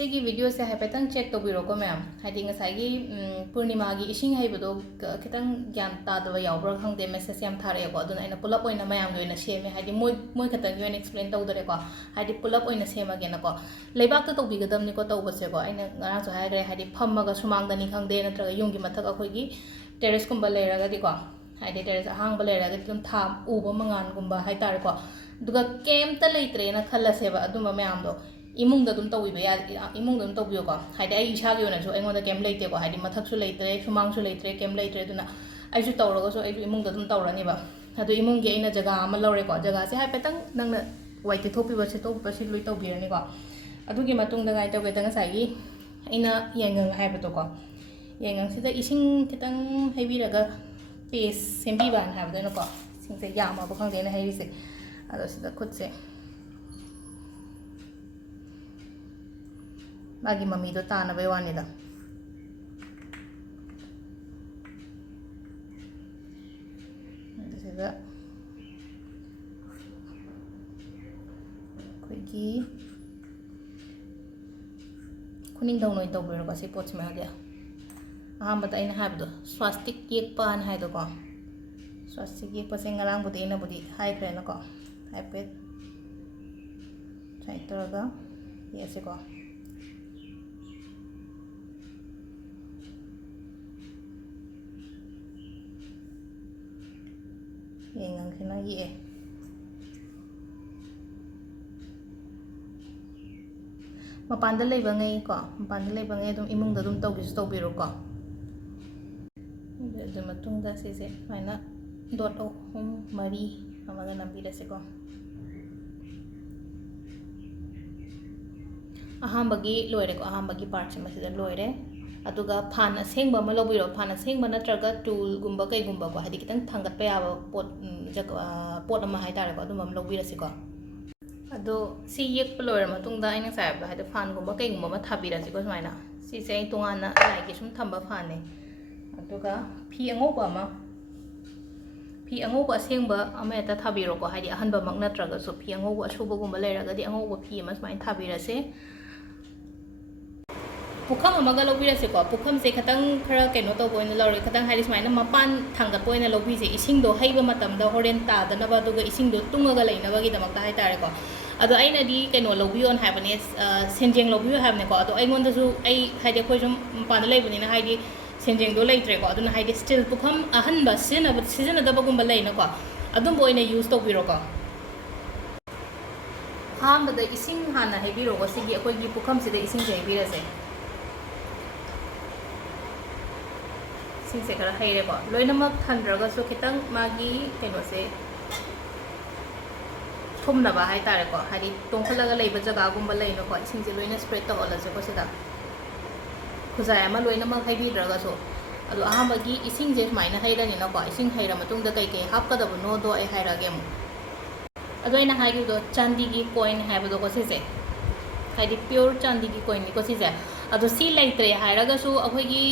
ꯁꯤꯒꯤ ꯚꯤꯗꯤꯑꯣꯁꯦ ꯍꯥꯏꯐꯦꯠꯇꯪ ꯆꯦꯛ ꯇꯧꯕꯤꯔꯣꯀꯣ ꯃꯌꯥꯝ ꯍꯥꯏꯗꯤ ꯉꯁꯥꯏꯒꯤ ꯄꯨꯔꯅꯤꯃꯥꯒꯤ ꯏꯁꯤꯡ ꯍꯩꯕꯗꯣ ꯈꯤꯇꯪ ꯒ꯭ꯌꯥꯟ ꯇꯥꯗꯕ ꯌꯥꯎꯕ꯭ꯔꯥ ꯈꯪꯗꯦ ꯃꯦꯁꯦꯖ ꯌꯥꯝ ꯊꯥꯔꯛꯑꯦꯀꯣ ꯑꯗꯨꯅ ꯑꯩꯅ ꯄꯨꯂꯞ ꯑꯣꯏꯅ ꯃꯌꯥꯝꯒꯤ ꯑꯣꯏꯅ ꯁꯦꯝꯃꯦ ꯍꯥꯏꯗꯤ ꯃꯣꯏ ꯈꯛꯇꯪꯒꯤ ꯑꯣꯏꯅ ꯑꯦꯛꯁꯄ꯭ꯂꯦꯟ ꯇꯧꯗꯔꯦꯀꯣ ꯍꯥꯏꯗꯤ ꯄꯨꯂꯞ ꯑꯣꯏꯅ ꯁꯦꯝꯃꯒꯦꯅꯀꯣ ꯂꯩꯕꯥꯛꯇ ꯇꯧꯕꯤꯒꯗꯕꯅꯤꯀꯣ ꯇꯧꯕꯁꯦꯀꯣ ꯑꯩꯅ ꯉꯔꯥꯡꯁꯨ ꯍꯥꯏꯈ꯭ꯔꯦ ꯍꯥꯏꯗꯤ ꯐꯝꯃꯒ ꯁꯨꯃꯥꯡꯗꯅꯤ ꯈꯪꯗꯦ ꯅꯠꯇ꯭ꯔꯒ ꯌꯨꯝꯒꯤ ꯃꯊꯛ ꯑꯩꯈꯣꯏꯒꯤ ꯇꯦꯔꯦꯁꯀꯨꯝꯕ ꯂꯩꯔꯒꯗꯤꯀꯣ ꯍꯥꯏꯗꯤ ꯇꯦꯔꯦꯁ ꯑꯍꯥꯡꯕ ꯂꯩꯔꯒꯗꯤ ꯑꯗꯨꯝ ꯊꯥ ꯎꯕ ꯃꯉꯥꯟꯒꯨꯝꯕ ꯍꯥꯏꯇꯥꯔꯦꯀꯣ ꯑꯗꯨꯒ ꯀꯩꯝꯇ ꯂꯩꯇ꯭ꯔꯦꯅ ꯈꯜꯂꯁꯦꯕ ꯑꯗꯨꯝꯕ ꯃꯌꯥꯝꯗꯣ ꯏꯃꯨꯡꯗ ꯑꯗꯨꯝ ꯇꯧꯕꯤꯕ ꯌꯥꯏ ꯏꯃꯨꯡꯗ ꯑꯗꯨꯝ ꯇꯧꯕꯤꯌꯣꯀꯣ ꯍꯥꯏꯗꯤ ꯑꯩ ꯏꯁꯥꯒꯤ ꯑꯣꯏꯅꯁꯨ ꯑꯩꯉꯣꯟꯗ ꯀꯩꯝ ꯂꯩꯇꯦꯀꯣ ꯍꯥꯏꯗꯤ ꯃꯊꯛꯁꯨ ꯂꯩꯇ꯭ꯔꯦ ꯁꯨꯃꯥꯡꯁꯨ ꯂꯩꯇ꯭ꯔꯦ ꯀꯩꯝ ꯂꯩꯇ꯭ꯔꯦ ꯑꯗꯨꯅ ꯑꯩꯁꯨ ꯇꯧꯔꯒꯁꯨ ꯑꯩꯁꯨ ꯏꯃꯨꯡꯗ ꯑꯗꯨꯝ ꯇꯧꯔꯅꯤꯕ ꯑꯗꯨ ꯏꯃꯨꯡꯒꯤ ꯑꯩꯅ ꯖꯒꯥ ꯑꯃ ꯂꯧꯔꯦꯀꯣ ꯖꯒꯥꯁꯦ ꯍꯥꯏꯐꯦꯠꯇꯪ ꯅꯪꯅ ꯋꯥꯏ ꯇꯩꯊꯣꯛꯄꯤꯕ ꯁꯤꯠꯇꯣꯛꯄꯁꯤ ꯂꯣꯏ ꯇꯧꯕꯤꯔꯅꯤꯀꯣ ꯑꯗꯨꯒꯤ ꯃꯇꯨꯡꯗ ꯀꯥꯏ ꯇꯧꯒꯦꯗ ꯉꯁꯥꯏꯒꯤ ꯑꯩꯅ ꯌꯥꯏꯉꯪ ꯍꯥꯏꯕꯗꯣꯀꯣ ꯌꯥꯏꯉꯪꯁꯤꯗ ꯏꯁꯤꯡ ꯈꯤꯇꯪ ꯍꯩꯕꯤꯔꯒ ꯄꯦꯁ ꯁꯦꯝꯕꯤꯕꯅ ꯍꯥꯏꯕꯗꯣꯅꯀꯣ ꯏꯁꯤꯡꯁꯦ ꯌꯥꯝꯃꯕ ꯈꯪꯗꯦ ꯑꯩꯅ ꯍꯩꯔꯤꯁꯦ ꯑꯗꯣ ꯁꯤꯗ ꯈꯨꯠꯁꯦ ꯃꯥꯒꯤ ꯃꯃꯤꯗꯣ ꯇꯥꯅꯕꯩ ꯋꯥꯅꯤꯗ ꯑꯗꯨꯁꯤꯗ ꯑꯩꯈꯣꯏꯒꯤ ꯈꯨꯅꯤꯡꯗꯧꯅ ꯑꯣꯏꯅ ꯇꯧꯕꯤꯔꯣꯀꯣ ꯁꯤ ꯄꯣꯠꯁꯤꯃꯗꯤ ꯑꯍꯥꯟꯕꯗ ꯑꯩꯅ ꯍꯥꯏꯕꯗꯣ ꯁ꯭ꯋꯥꯁꯇꯤꯛ ꯌꯦꯛꯄꯅ ꯍꯥꯏꯗꯣꯀꯣ ꯁ꯭ꯋꯥꯁꯇꯤꯛ ꯌꯦꯛꯄꯁꯦ ꯉꯔꯥꯡꯕꯨꯗꯤ ꯑꯩꯅꯕꯨꯗꯤ ꯍꯥꯏꯈ꯭ꯔꯦꯅꯀꯣ ꯍꯥꯏꯐꯦꯠ ꯁꯨꯃꯥꯏꯅ ꯇꯧꯔꯒ ꯌꯦꯛꯑꯁꯤꯀꯣ ꯌꯥꯏꯉꯪꯁꯤꯅ ꯌꯦꯛꯑꯦ ꯃꯄꯥꯟꯗ ꯂꯩꯕꯉꯩ ꯃꯄꯥꯟꯗ ꯂꯩꯕꯉꯩ ꯑꯗꯨꯝ ꯏꯃꯨꯡꯗ ꯑꯗꯨꯝ ꯇꯧꯒꯦꯁꯨ ꯇꯧꯕꯤꯔꯣꯀꯣ ꯑꯗꯨ ꯃꯇꯨꯡꯗ ꯁꯤꯁꯦ ꯁꯨꯃꯥꯏꯅ ꯗꯣꯠ 3 4 ꯑꯃꯒ ꯅꯝꯕꯤꯔꯁꯤꯀꯣ ꯑꯍꯥꯟꯕꯒꯤ ꯂꯣꯏꯔꯦꯀꯣ ꯑꯍꯥꯟꯕꯒꯤ ꯄꯥꯔꯠꯁꯦ ꯃꯁꯤꯗ ꯂꯣꯏꯔꯦ ꯑꯗꯨꯒ ꯐꯥꯟ ꯑꯁꯦꯡꯕ ꯑꯃ ꯂꯧꯕꯤꯔꯣ ꯐꯥꯟ ꯑꯁꯦꯡꯕ ꯅꯠꯇ꯭ꯔꯒ ꯇꯨꯜꯒꯨꯝꯕ ꯀꯩꯒꯨꯝꯕꯀꯣ ꯍꯥꯏꯗꯤ ꯈꯤꯇꯪ ꯊꯥꯡꯒꯠꯄ ꯌꯥꯕ ꯄꯣꯠ ꯑꯃ ꯍꯥꯏꯇꯥꯔꯦꯀꯣ ꯑꯗꯨꯝꯕ ꯑꯃ ꯂꯧꯕꯤꯔꯁꯤꯀꯣ ꯑꯗꯣ ꯁꯤ ꯌꯦꯛꯄ ꯂꯣꯏꯔ ꯃꯇꯨꯡꯗ ꯑꯩꯅ ꯉꯁꯥꯏ ꯍꯥꯏꯕꯗꯣ ꯍꯥꯏꯗꯤ ꯐꯥꯟꯒꯨꯝꯕ ꯀꯩꯒꯨꯝꯕ ꯑꯃ ꯊꯥꯕꯤꯔꯁꯤꯀꯣ ꯁꯨꯃꯥꯏꯅ ꯁꯤꯁꯦ ꯑꯩ ꯇꯣꯉꯥꯟꯅ ꯂꯥꯏꯒꯤ ꯁꯨꯝ ꯊꯝꯕ ꯐꯥꯟꯅꯦ ꯑꯗꯨꯒ ꯐꯤ ꯑꯉꯧꯕ ꯑꯁꯦꯡꯕ ꯑꯃ ꯍꯦꯛꯇ ꯊꯥꯕꯤꯔꯣꯀꯣ ꯍꯥꯏꯗꯤ ꯑꯍꯟꯕꯃꯛ ꯅꯠꯇ꯭ꯔꯒꯁꯨ ꯐꯤ ꯑꯉꯧꯕ ꯑꯁꯨꯕꯒꯨꯝꯕ ꯂꯩꯔꯒꯗꯤ ꯑꯉꯧꯕ ꯐꯤ ꯑꯃ ꯁꯨꯃꯥꯏꯅ ꯊꯥꯕꯤꯔꯁꯦ ꯄꯨꯈꯝ ꯑꯃꯒ ꯂꯧꯕꯤꯔꯁꯦꯀꯣ ꯄꯨꯈꯝꯁꯦ ꯈꯤꯇꯪ ꯈꯔ ꯀꯩꯅꯣ ꯇꯧꯕ ꯑꯣꯏꯅ ꯂꯧꯔꯦ ꯈꯤꯇꯪ ꯍꯥꯏꯗꯤ ꯁꯨꯃꯥꯏꯅ ꯃꯄꯥꯟ ꯊꯥꯡꯒꯠꯄ ꯑꯣꯏꯅ ꯂꯧꯕꯤꯁꯦ ꯏꯁꯤꯡꯗꯣ ꯍꯩꯕ ꯃꯇꯝꯗ ꯍꯣꯔꯦꯟ ꯇꯥꯗꯅꯕ ꯑꯗꯨꯒ ꯏꯁꯤꯡꯗꯣ ꯇꯨꯡꯉꯒ ꯂꯩꯅꯕꯒꯤꯗꯃꯛꯇ ꯍꯥꯏꯇꯥꯔꯦꯀꯣ ꯑꯗꯣ ꯑꯩꯅꯗꯤ ꯀꯩꯅꯣ ꯂꯧꯕꯤꯌꯣꯅ ꯍꯥꯏꯕꯅꯦ ꯁꯦꯟꯖꯦꯡ ꯂꯧꯕꯤꯌꯣ ꯍꯥꯏꯕꯅꯦꯀꯣ ꯑꯗꯣ ꯑꯩꯉꯣꯟꯗꯁꯨ ꯍꯥꯏꯗꯤ ꯑꯩꯈꯣꯏ ꯁꯨꯝ ꯃꯄꯥꯟꯗ ꯂꯩꯕꯅꯤ나 ꯍꯥꯏꯗꯤ ꯁꯦꯟꯖꯦꯡꯗꯣ ꯂꯩꯇ꯭ꯔꯦꯀꯣ ꯑꯗꯨꯅ ꯍꯥꯏꯗꯤ ꯁ꯭ꯇꯤꯜ ꯄꯨꯈꯝ ꯑꯍꯟꯕ ꯁꯤꯖꯤꯟꯅꯗꯕꯒꯨꯝꯕ ꯂꯩꯅꯀꯣ ꯑꯗꯨꯝꯕ ꯑꯣꯏꯅ ꯌꯨꯁ ꯇꯧꯕꯤꯔꯣꯀꯣ ꯑꯍꯥꯟꯕꯗ ꯏꯁꯤꯡ ꯍꯥꯟꯅ ꯍꯩꯕꯤꯔꯣꯀꯣ ꯁꯤꯒꯤ ꯑꯩꯈꯣꯏꯒꯤ ꯄꯨꯈꯝꯁꯤꯗ ꯏꯁꯤꯡꯁꯦ ꯍꯩꯕꯤꯔꯁꯦ ꯏꯁꯤꯡꯁꯦ ꯈꯔ ꯍꯩꯔꯦꯀꯣ ꯂꯣꯏꯅꯃꯛ ꯊꯟꯗ꯭ꯔꯒꯁꯨ ꯈꯤꯇꯪ ꯃꯥꯒꯤ ꯀꯩꯅꯣꯁꯦ ꯊꯨꯝꯅꯕ ꯍꯥꯏꯇꯥꯔꯦꯀꯣ ꯍꯥꯏꯗꯤ ꯇꯣꯡꯈꯠꯂꯒ ꯂꯩꯕ ꯖꯒꯥꯒꯨꯝꯕ ꯂꯩꯅꯀꯣ ꯏꯁꯤꯡꯁꯦ ꯂꯣꯏꯅ ꯁ꯭ꯄ꯭ꯔꯦꯗ ꯇꯧꯍꯜꯂꯁꯦꯀꯣ ꯁꯤꯗ ꯈꯨꯖꯥꯏ ꯑꯃ ꯂꯣꯏꯅꯃꯛ ꯍꯩꯕꯤꯗ꯭ꯔꯒꯁꯨ ꯑꯗꯣ ꯑꯍꯥꯟꯕꯒꯤ ꯏꯁꯤꯡꯁꯦ ꯁꯨꯃꯥꯏꯅ ꯍꯩꯔꯅꯤꯅꯀꯣ ꯏꯁꯤꯡ ꯍꯩꯔ ꯃꯇꯨꯡꯗ ꯀꯩꯀꯩ ꯍꯥꯞꯀꯗꯕꯅꯣꯗꯣ ꯑꯩ ꯍꯥꯏꯔꯛꯑꯒꯦ ꯑꯃꯨꯛ ꯑꯗꯣ ꯑꯩꯅ ꯍꯥꯏꯈꯤꯕꯗꯣ ꯆꯥꯟꯗꯤꯒꯤ ꯀꯣꯏꯟ ꯍꯥꯏꯕꯗꯣꯀꯣ ꯁꯤꯁꯦ ꯍꯥꯏꯗꯤ ꯄꯤꯌꯣꯔ ꯆꯥꯟꯗꯤꯒꯤ ꯀꯣꯏꯟꯅꯤꯀꯣ ꯁꯤꯁꯦ ꯑꯗꯣ ꯁꯤ ꯂꯩꯇ꯭ꯔꯦ ꯍꯥꯏꯔꯒꯁꯨ ꯑꯩꯈꯣꯏꯒꯤ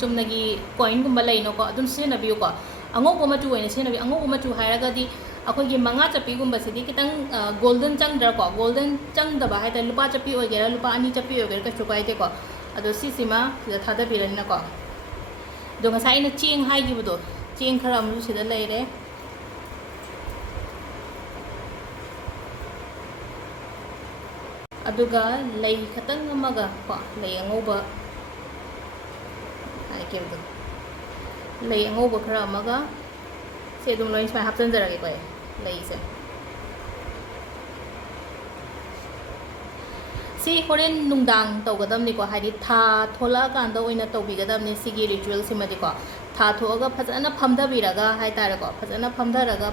ꯆꯨꯝꯅꯒꯤ ꯀꯣꯏꯟꯒꯨꯝꯕ ꯂꯩꯅꯀꯣ ꯑꯗꯨꯝ ꯁꯤꯖꯤꯟꯅꯕꯤꯌꯨꯀꯣ ꯑꯉꯧꯕ ꯃꯆꯨ ꯑꯣꯏꯅ ꯁꯤꯖꯤꯟꯅꯕꯤꯌꯨ ꯑꯉꯧꯕ ꯃꯆꯨ ꯍꯥꯏꯔꯒꯗꯤ ꯑꯩꯈꯣꯏꯒꯤ ꯃꯉꯥ ꯆꯞꯄꯤꯒꯨꯝꯕꯁꯤꯗꯤꯈꯤꯇꯪ ꯒꯣꯜꯗꯟ ꯆꯪꯗ꯭ꯔꯀꯣ ꯒꯣꯜꯗꯟ ꯆꯪꯗꯕ ꯍꯥꯏꯇꯥꯔꯦ ꯂꯨꯄꯥ ꯆꯞꯄꯤ ꯑꯣꯏꯒꯦꯔꯥ ꯂꯨꯄꯥ 2 ꯆꯞꯄꯤ ꯑꯣꯏꯒꯦꯔꯥ ꯀꯩꯁꯨ ꯀꯥꯏꯗꯦꯀꯣ ꯑꯗꯣ ꯁꯤꯁꯤꯃ ꯁꯤꯗ ꯊꯥꯗꯕꯤꯔꯅꯤꯅꯀꯣ ꯑꯗꯣ ꯉꯁꯥꯏ ꯑꯩꯅ ꯆꯦꯡ ꯍꯥꯏꯈꯤꯕꯗꯣ ꯆꯦꯡ ꯈꯔ ꯑꯃꯁꯨ ꯁꯤꯗ ꯂꯩꯔꯦ ꯑꯗꯨꯒ ꯂꯩ ꯈꯇꯪ ꯑꯃꯒ ꯀꯣ ꯂꯩ ꯑꯉꯧꯕ ꯍꯥꯏꯈꯤꯕꯗꯣ ꯂꯩ ꯑꯉꯧꯕ ꯈꯔ ꯑꯃꯒ ꯁꯤ ꯑꯗꯨꯝ ꯂꯣꯏꯅ ꯁꯨꯃꯥꯏꯅ ꯍꯥꯞꯆꯤꯟꯖꯔꯒꯦꯀꯣ ꯑꯩ ꯂꯩꯁꯦ ꯁꯤ ꯍꯣꯔꯦꯟ ꯅꯨꯡꯗꯥꯡ ꯇꯧꯒꯗꯕꯅꯤꯀꯣ ꯍꯥꯏꯗꯤ ꯊꯥ ꯊꯣꯛꯂꯛꯑꯀꯥꯟꯗ ꯑꯣꯏꯅ ꯇꯧꯕꯤꯒꯗꯕꯅꯤ ꯁꯤꯒꯤ ꯔꯤꯆꯨꯋꯦꯜꯁꯤꯃꯗꯤꯀꯣ ꯊꯥ ꯊꯣꯛꯑꯒ ꯐꯖꯅ ꯐꯝꯊꯕꯤꯔꯒ ꯍꯥꯏꯇꯥꯔꯦꯀꯣ ꯐꯖꯅ ꯐꯝꯊꯔꯒ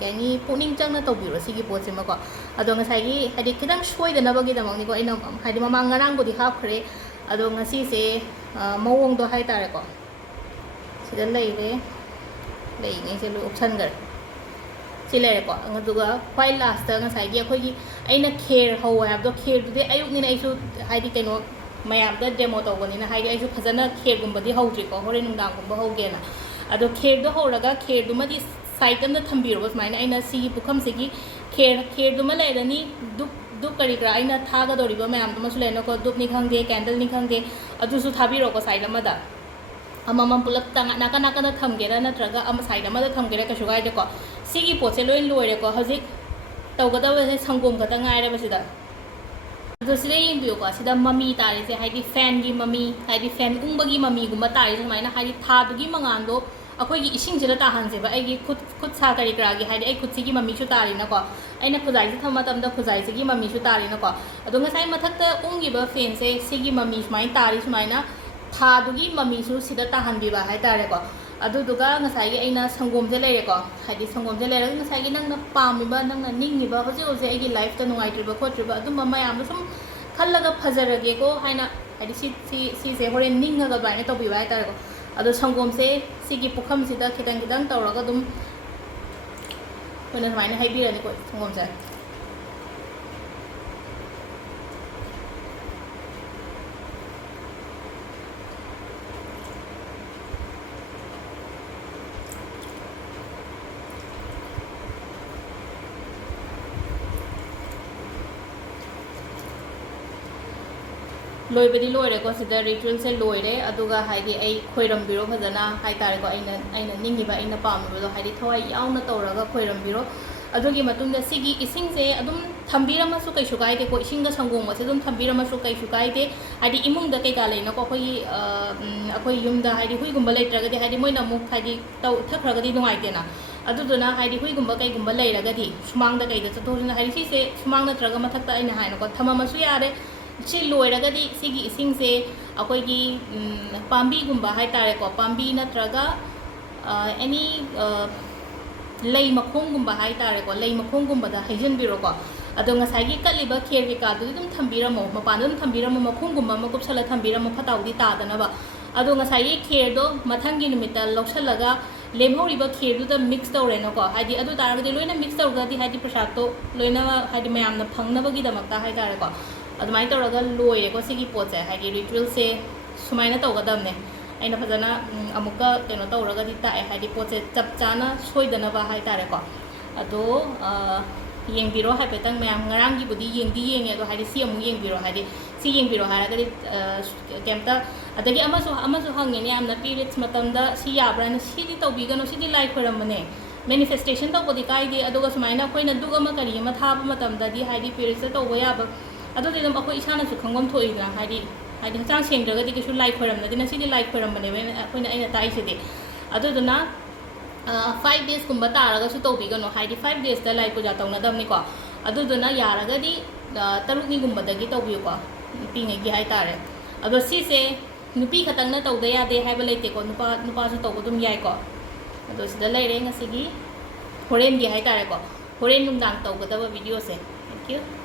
ꯀꯩ ꯍꯥꯏꯅꯤ ꯄꯨꯛꯅꯤꯡ ꯆꯪꯅ ꯇꯧꯕꯤꯔꯣ ꯁꯤꯒꯤ ꯄꯣꯠꯁꯤꯃꯀꯣ ꯑꯗꯣ ꯉꯁꯥꯏꯒꯤ ꯍꯥꯏꯗꯤ ꯈꯤꯇꯪ ꯁꯣꯏꯗꯅꯕꯒꯤꯗꯃꯛꯅꯤꯀꯣ ꯑꯩꯅ ꯍꯥꯏꯗꯤ ꯉꯔꯥꯡꯕꯨꯗꯤ ꯍꯥꯞꯈ꯭ꯔꯦ ꯑꯗꯣ ꯉꯁꯤꯁꯦ ꯃꯑꯣꯡꯗꯣ ꯍꯥꯏꯇꯥꯔꯦꯀꯣ ꯁꯤꯗ ꯂꯩꯔꯦ ꯂꯩꯉꯩꯁꯦ ꯂꯣꯏ ꯎꯞꯁꯟꯈ꯭ꯔꯦ ꯁꯤ ꯂꯩꯔꯦꯀꯣ ꯑꯗꯨꯒ ꯈ꯭ꯋꯥꯏ ꯂꯥꯁꯇ ꯉꯁꯥꯏꯒꯤ ꯑꯩꯈꯣꯏꯒꯤ ꯑꯩꯅ ꯈꯦꯔ ꯍꯧ ꯍꯥꯏꯕꯗꯣ ꯈꯦꯔꯗꯨꯗꯤ ꯑꯌꯨꯛꯅꯤꯅ ꯑꯩꯁꯨ ꯍꯥꯏꯗꯤ ꯀꯩꯅꯣ ꯃꯌꯥꯝꯗ ꯗꯦꯃꯣ ꯇꯧꯕꯅꯤꯅ ꯍꯥꯏꯗꯤ ꯑꯩꯁꯨ ꯐꯖꯅ ꯈꯦꯔꯒꯨꯝꯕꯗꯤ ꯍꯧꯗ꯭ꯔꯤꯀꯣ ꯍꯣꯔꯦꯟ ꯅꯨꯡꯗꯥꯡꯒꯨꯝꯕ ꯍꯧꯒꯦꯅ ꯑꯗꯣ ꯈꯦꯔꯗꯣ ꯍꯧꯔꯒ ꯈꯦꯔꯗꯨꯃꯗꯤ ꯁꯥꯏꯠ ꯑꯃꯗ ꯊꯝꯕꯤꯔꯣꯕ ꯁꯨꯃꯥꯏꯅ ꯑꯩꯅ ꯁꯤꯒꯤ ꯄꯨꯈꯝꯁꯤꯒꯤ ꯈꯦꯔꯗꯨꯃ ꯂꯩꯔꯅꯤ ꯗꯨꯛ dup kari kra aina thaga doriba mayam duma su lena ko dup ni khangde candle ni khangde adu su thabiro ko side amada amamam pulap tanga naka naka na thamgera natraga ama side amada thamgera ka sugai de ko sigi pot se loin loire ko hajik tawgada se sangom kata ngaire basida adu sida yengbiyo ko sida mami tari se haidi fan gi mami haidi fan ungbagi mami gumba tari se maina haidi thadu gi mangando akoi gi ising jira ta hanse ba ai gi khut sa kari kra gi haidi ai khut si gi mami chu tari na ko aina khuzai se thama tam da khuzai se gi mami chu tari na ko adu ngasai mathak ta ungi ba fan se sigi mami smai tari smaina thadu gi mami su sida ta hanbi ba hai tare ko adu duga ngasai gi aina sangom je leire ko haidi sangom je leire ngasai gi nang na pami ba nang na ningi ba hoje hoje ai gi life ta nungai triba ko triba adu mama yam sum khallaga phajarage ko haina haidi si se horen ninga ga ba ne to bi ba tare ko adu sangom se sigi pukham sida khidang khidang tawraga dum kona mai na hai bi ra ni ko sangom se loibadi loire ko sida ritual se loire aduga haidi ai khoiram biro phajana hai tare ko aina ningi ba aina pam ro haidi thawai yauna tawraga khoiram biro adugi matungda sigi ising se adum thambira ma su kai shukai de ko ising ga sangong ma se dum thambira ma su kai shukai de haidi imung da kai ka leina ko akoi yum da haidi hui gumba leitraga de haidi moina mu haidi taw thakra ga di nungai de na aduduna haidi hui gumba kai gumba leiraga di sumang da kai da chathorina haidi si se sumang na traga mathak ta aina haina ko thama ma su yare si loiragadi sigi ising se akoi gi pambi gumba hai tare ko pambi natraga any lei makhong gumba hai tare ko lei makhong gumba da haijin biro ko ado ngasai gi kaliba kher ge ka du dum thambira mo mapan dum thambira mo makhong gumba ma kupsala thambira mo phatau di ta dana ba ado ngasai gi kher do mathang gi nimita loksalaga lemhori ba kher du da mix tawre no ko haidi adu taragadi loina mix tawga di haidi prasad to loina haidi mayam na phangna ba gi damakta hai tare ko adumai tawraga loire ko sigi poche haidi ritual se sumaina tawgadamne aina phajana amuka keno tawraga di tae haidi poche chap chana soidana ba hai tare ko ado yengbiro hai petang mayam ngarang gi budi yengdi yenge do haidi si amu yengbiro haidi si yengbiro haraga di kemta adagi amasu hangene amna periods matamda si yabrana si di tawbigano si di life khoramane manifestation tawbodi kai di aduga sumaina koina duga ma kari ma thaba matamda di haidi periods tawba yaba adu de dum akoi isana su khangom thoi na haidi hachang sengdraga di kisu life khoram na dina si di life khoram bane akoina aina tai se de adu duna 5 days kumba taraga su tobi gano haidi 5 days da life puja tawna dam ni ko adu duna yaraga di taruk ni gumba dagi tobi ko pinge gi hai tare adu si se nupi khatang na tawda ya de hai balai te ko nupa su tawba dum yai ko adu sida leire ngasi gi horen gi hai tare ko horen nungdang tawga da video se thank you